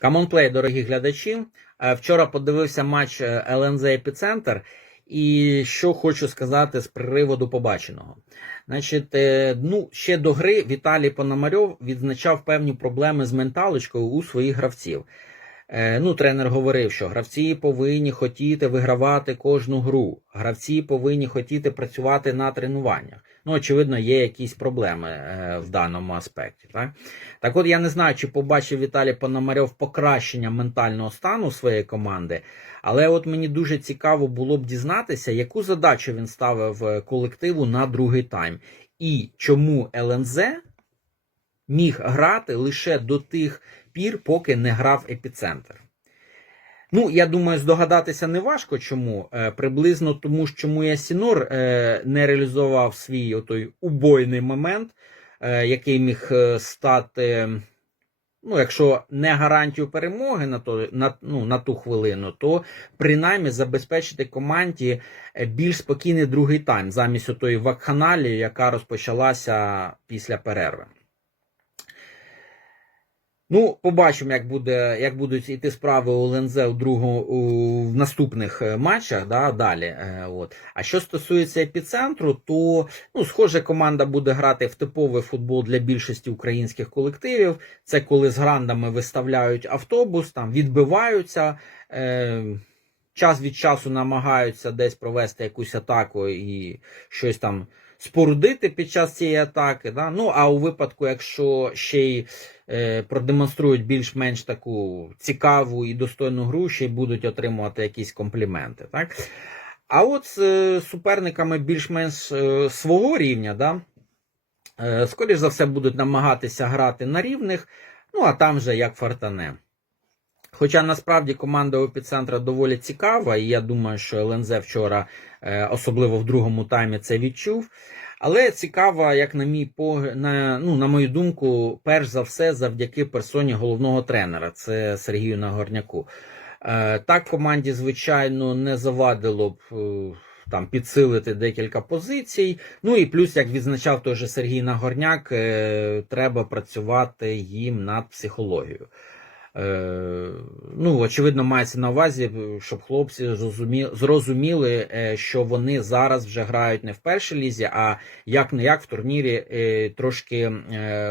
Камонплей, дорогі глядачі. Е, Вчора подивився матч е, ЛНЗ Епіцентр. І що хочу сказати з приводу побаченого. Значить, е, ну, ще до гри Віталій Пономарьов відзначав певні проблеми з менталочкою у своїх гравців. Е, Ну, тренер говорив, що гравці повинні хотіти вигравати кожну гру. Гравці повинні хотіти працювати на тренуваннях. Ну, очевидно, є якісь проблеми е, в даному аспекті. Так? так от я не знаю, чи побачив Віталій Пономарьов покращення ментального стану своєї команди, але от мені дуже цікаво було б дізнатися, яку задачу він ставив е, колективу на другий тайм, і чому ЛНЗ міг грати лише до тих пір, поки не грав епіцентр. Ну, я думаю, здогадатися не важко чому. Е, приблизно тому, що чому Ясінор е, не реалізував свій отой убойний момент, е, який міг стати, ну, якщо не гарантію перемоги на, то, на, ну, на ту хвилину, то принаймні забезпечити команді більш спокійний другий тайм замість отої вакханалії, яка розпочалася після перерви. Ну, побачимо, як буде, як будуть йти справи у ЛНЗ у другому у, в наступних е, матчах. Да, далі. Е, от. А що стосується епіцентру, то ну, схоже, команда буде грати в типовий футбол для більшості українських колективів. Це коли з грандами виставляють автобус, там відбиваються. Е, Час від часу намагаються десь провести якусь атаку і щось там спорудити під час цієї атаки. Да? Ну а у випадку, якщо ще й е, продемонструють більш-менш таку цікаву і достойну гру, ще й будуть отримувати якісь компліменти. Так? А от з е, суперниками більш-менш е, свого рівня, да? е, скоріш за все, будуть намагатися грати на рівних, ну а там же як фартане. Хоча насправді команда епіцентра доволі цікава, і я думаю, що ЛНЗ вчора, е, особливо в другому таймі, це відчув. Але цікава, як на мій погляд, на, ну, на мою думку, перш за все, завдяки персоні головного тренера, це Сергію Нагорняку. Е, Так команді, звичайно, не завадило б. е, Там підсилити декілька позицій. Ну і плюс, як відзначав той же Сергій Нагорняк, треба працювати їм над психологією. Е, ну, очевидно, мається на увазі, щоб хлопці зрозумі- зрозуміли, е, що вони зараз вже грають не в першій лізі, а як не як в турнірі е, трошки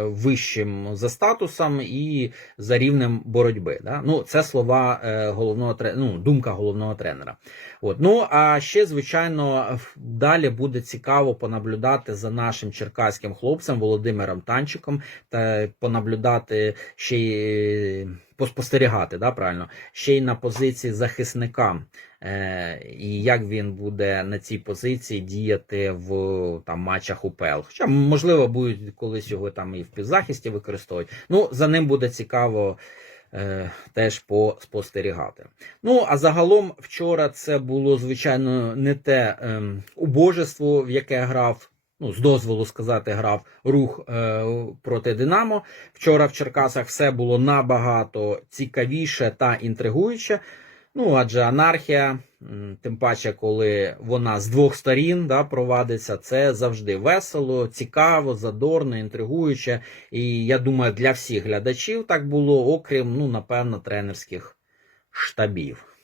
вищим за статусом і за рівнем боротьби. Да? Ну, це слова головного ну, думка головного тренера. От. Ну а ще, звичайно, далі буде цікаво понаблюдати за нашим черкаським хлопцем Володимиром Танчиком та понаблюдати ще й поспостерігати, да, правильно, ще й на позиції захисника. Е, і як він буде на цій позиції діяти в там матчах УПЛ. Хоча, можливо, будуть колись його там і в півзахисті використовувати. Ну, за ним буде цікаво е, теж поспостерігати. Ну, а загалом, вчора це було, звичайно, не те ем, убожество, в яке грав. Ну, з дозволу сказати, грав рух е, проти Динамо. Вчора в Черкасах все було набагато цікавіше та інтригуюче. Ну, адже анархія, тим паче, коли вона з двох сторін да, провадиться, це завжди весело, цікаво, задорно, інтригуюче. І я думаю, для всіх глядачів так було, окрім, ну, напевно, тренерських штабів.